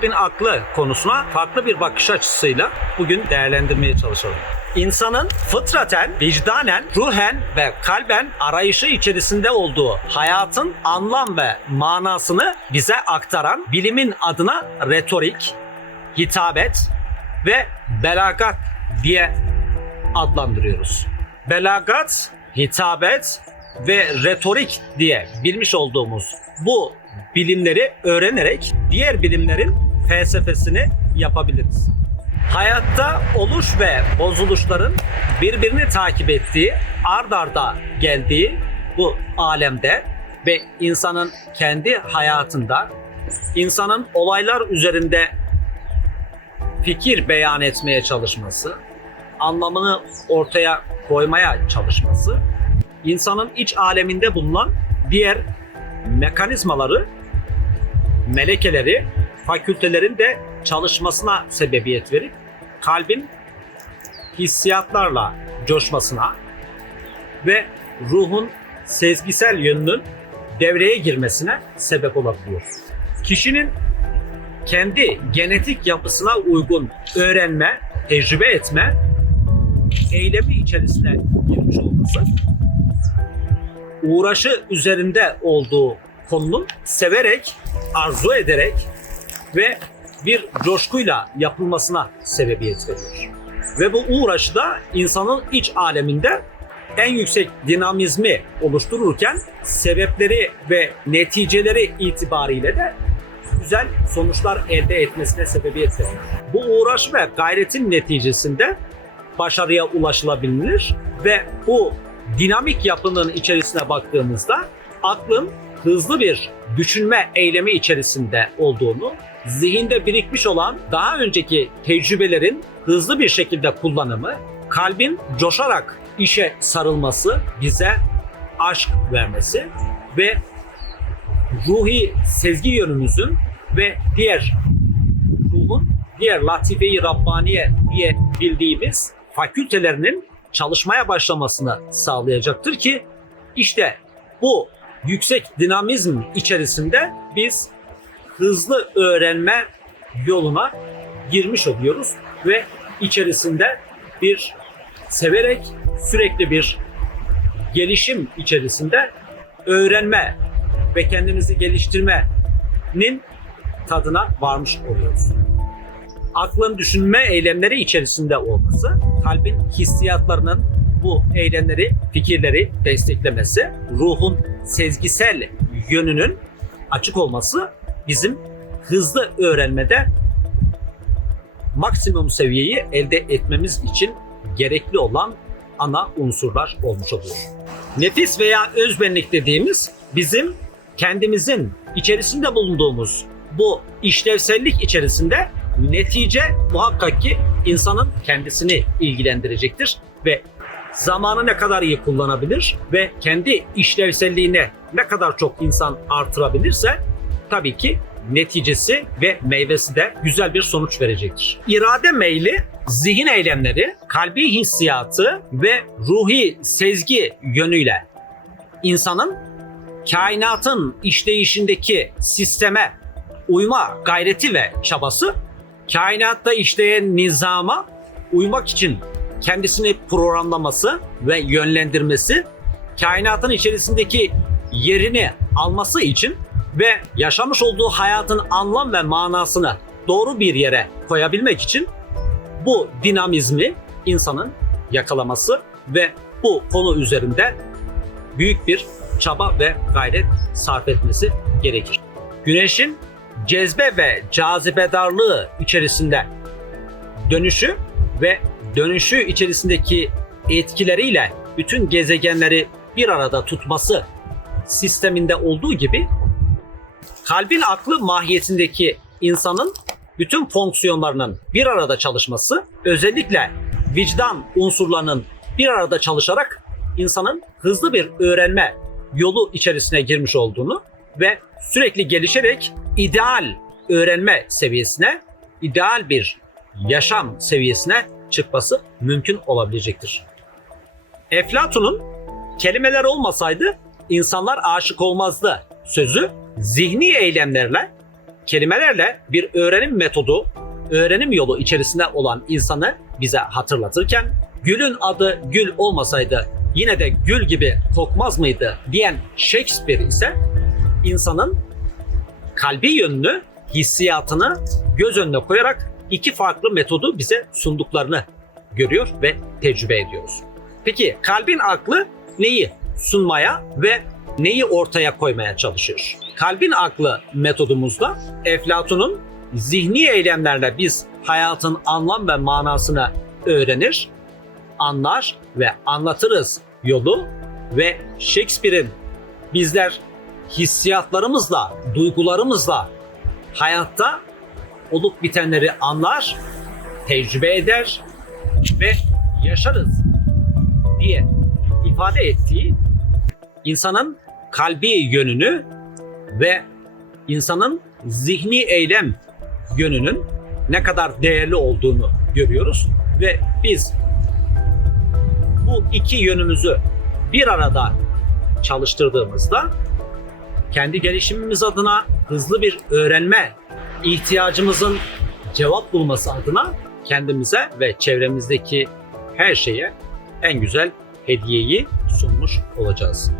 kalbin aklı konusuna farklı bir bakış açısıyla bugün değerlendirmeye çalışalım. İnsanın fıtraten, vicdanen, ruhen ve kalben arayışı içerisinde olduğu hayatın anlam ve manasını bize aktaran bilimin adına retorik, hitabet ve belagat diye adlandırıyoruz. Belagat, hitabet ve retorik diye bilmiş olduğumuz bu bilimleri öğrenerek diğer bilimlerin felsefesini yapabiliriz. Hayatta oluş ve bozuluşların birbirini takip ettiği, ard arda geldiği bu alemde ve insanın kendi hayatında insanın olaylar üzerinde fikir beyan etmeye çalışması, anlamını ortaya koymaya çalışması, insanın iç aleminde bulunan diğer mekanizmaları, melekeleri, fakültelerin de çalışmasına sebebiyet verip kalbin hissiyatlarla coşmasına ve ruhun sezgisel yönünün devreye girmesine sebep olabiliyor. Kişinin kendi genetik yapısına uygun öğrenme, tecrübe etme eylemi içerisine girmiş olması uğraşı üzerinde olduğu konunun severek, arzu ederek ve bir coşkuyla yapılmasına sebebiyet veriyor. Ve bu uğraşı da insanın iç aleminde en yüksek dinamizmi oluştururken sebepleri ve neticeleri itibariyle de güzel sonuçlar elde etmesine sebebiyet veriyor. Bu uğraş ve gayretin neticesinde başarıya ulaşılabilir ve bu dinamik yapının içerisine baktığımızda aklın hızlı bir düşünme eylemi içerisinde olduğunu, zihinde birikmiş olan daha önceki tecrübelerin hızlı bir şekilde kullanımı, kalbin coşarak işe sarılması, bize aşk vermesi ve ruhi sezgi yönümüzün ve diğer ruhun diğer latife-i Rabbaniye diye bildiğimiz fakültelerinin çalışmaya başlamasını sağlayacaktır ki işte bu yüksek dinamizm içerisinde biz hızlı öğrenme yoluna girmiş oluyoruz ve içerisinde bir severek sürekli bir gelişim içerisinde öğrenme ve kendimizi geliştirmenin tadına varmış oluyoruz. Aklın düşünme eylemleri içerisinde olması, kalbin hissiyatlarının bu eylemleri, fikirleri desteklemesi, ruhun sezgisel yönünün açık olması bizim hızlı öğrenmede maksimum seviyeyi elde etmemiz için gerekli olan ana unsurlar olmuş oluyor. Nefis veya özbenlik dediğimiz bizim kendimizin içerisinde bulunduğumuz bu işlevsellik içerisinde netice muhakkak ki insanın kendisini ilgilendirecektir ve zamanı ne kadar iyi kullanabilir ve kendi işlevselliğine ne kadar çok insan artırabilirse tabii ki neticesi ve meyvesi de güzel bir sonuç verecektir. İrade meyli, zihin eylemleri, kalbi hissiyatı ve ruhi sezgi yönüyle insanın kainatın işleyişindeki sisteme uyma gayreti ve çabası kainatta işleyen nizama uymak için kendisini programlaması ve yönlendirmesi, kainatın içerisindeki yerini alması için ve yaşamış olduğu hayatın anlam ve manasını doğru bir yere koyabilmek için bu dinamizmi insanın yakalaması ve bu konu üzerinde büyük bir çaba ve gayret sarf etmesi gerekir. Güneşin cezbe ve cazibedarlığı içerisinde dönüşü ve dönüşü içerisindeki etkileriyle bütün gezegenleri bir arada tutması sisteminde olduğu gibi kalbin aklı mahiyetindeki insanın bütün fonksiyonlarının bir arada çalışması, özellikle vicdan unsurlarının bir arada çalışarak insanın hızlı bir öğrenme yolu içerisine girmiş olduğunu ve sürekli gelişerek ideal öğrenme seviyesine, ideal bir yaşam seviyesine çıkması mümkün olabilecektir. Eflatun'un kelimeler olmasaydı insanlar aşık olmazdı sözü zihni eylemlerle kelimelerle bir öğrenim metodu, öğrenim yolu içerisinde olan insanı bize hatırlatırken gülün adı gül olmasaydı yine de gül gibi kokmaz mıydı diyen Shakespeare ise insanın kalbi yönünü, hissiyatını göz önüne koyarak iki farklı metodu bize sunduklarını görüyor ve tecrübe ediyoruz. Peki kalbin aklı neyi sunmaya ve neyi ortaya koymaya çalışıyor? Kalbin aklı metodumuzda Eflatun'un zihni eylemlerle biz hayatın anlam ve manasını öğrenir, anlar ve anlatırız yolu ve Shakespeare'in bizler hissiyatlarımızla, duygularımızla hayatta olup bitenleri anlar, tecrübe eder ve yaşarız diye ifade ettiği insanın kalbi yönünü ve insanın zihni eylem yönünün ne kadar değerli olduğunu görüyoruz ve biz bu iki yönümüzü bir arada çalıştırdığımızda kendi gelişimimiz adına hızlı bir öğrenme ihtiyacımızın cevap bulması adına kendimize ve çevremizdeki her şeye en güzel hediyeyi sunmuş olacağız.